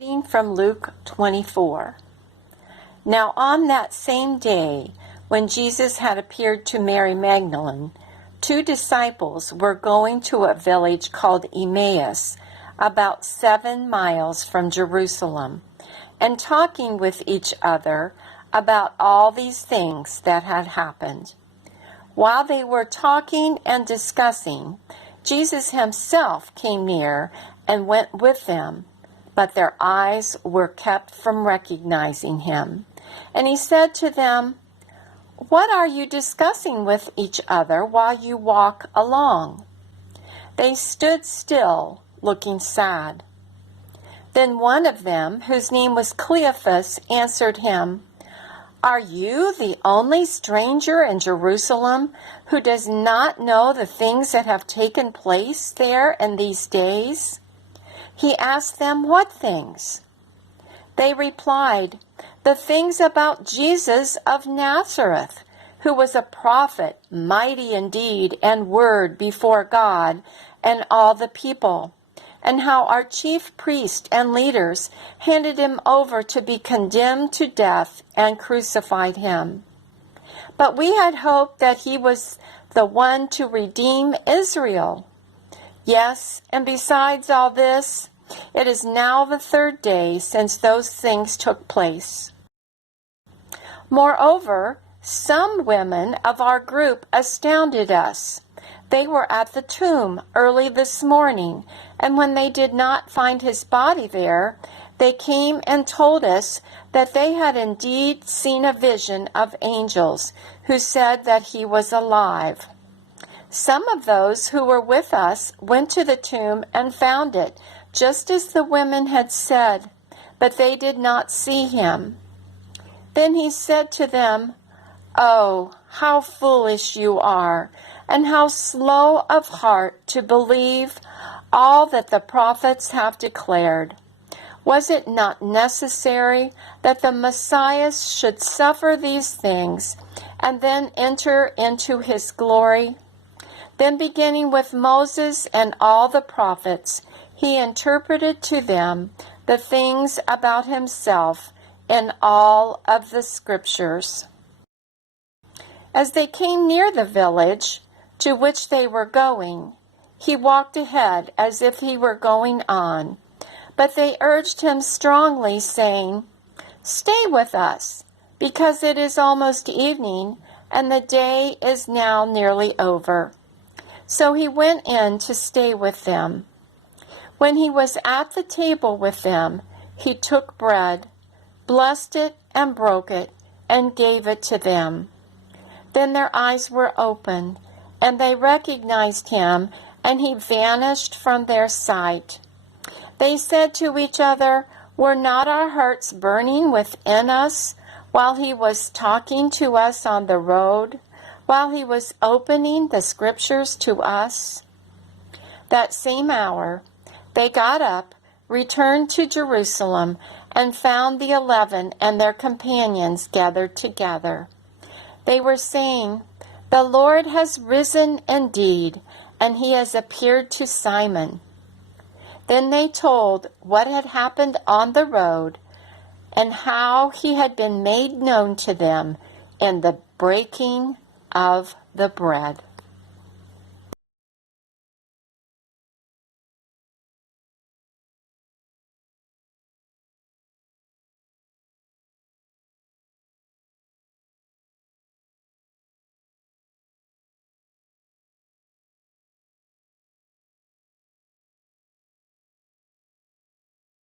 Reading from Luke 24. Now on that same day, when Jesus had appeared to Mary Magdalene, 2 disciples were going to a village called Emmaus, about 7 miles from Jerusalem, and talking with each other about all these things that had happened. While they were talking and discussing, Jesus himself came near and went with them, but their eyes were kept from recognizing him. And he said to them, "What are you discussing with each other while you walk along?" They stood still, looking sad. Then one of them, whose name was Cleophas, answered him, "Are you the only stranger in Jerusalem who does not know the things that have taken place there in these days?" He asked them, "What things?" They replied, "The things about Jesus of Nazareth, who was a prophet, mighty in deed and word before God and all the people, and how our chief priests and leaders handed him over to be condemned to death and crucified him. But we had hoped that he was the one to redeem Israel. Yes, and besides all this, it is now the 3rd day since those things took place. Moreover, some women of our group astounded us. They were at the tomb early this morning, and when they did not find his body there, they came and told us that they had indeed seen a vision of angels who said that he was alive. Some of those who were with us went to the tomb and found it, just as the women had said, but they did not see him." Then he said to them, "Oh, how foolish you are, and how slow of heart to believe all that the prophets have declared. Was it not necessary that the Messiah should suffer these things and then enter into his glory?" Then beginning with Moses and all the prophets, he interpreted to them the things about himself in all of the scriptures. As they came near the village to which they were going, he walked ahead as if he were going on. But they urged him strongly, saying, "Stay with us, because it is almost evening, and the day is now nearly over." So he went in to stay with them. When he was at the table with them, he took bread, blessed it and broke it, and gave it to them. Then their eyes were opened, and they recognized him, and he vanished from their sight. They said to each other, "Were not our hearts burning within us while he was talking to us on the road, while he was opening the scriptures to us?" That same hour, they got up, returned to Jerusalem, and found the 11 and their companions gathered together. They were saying, "The Lord has risen indeed, and he has appeared to Simon." Then they told what had happened on the road and how he had been made known to them in the breaking of the bread.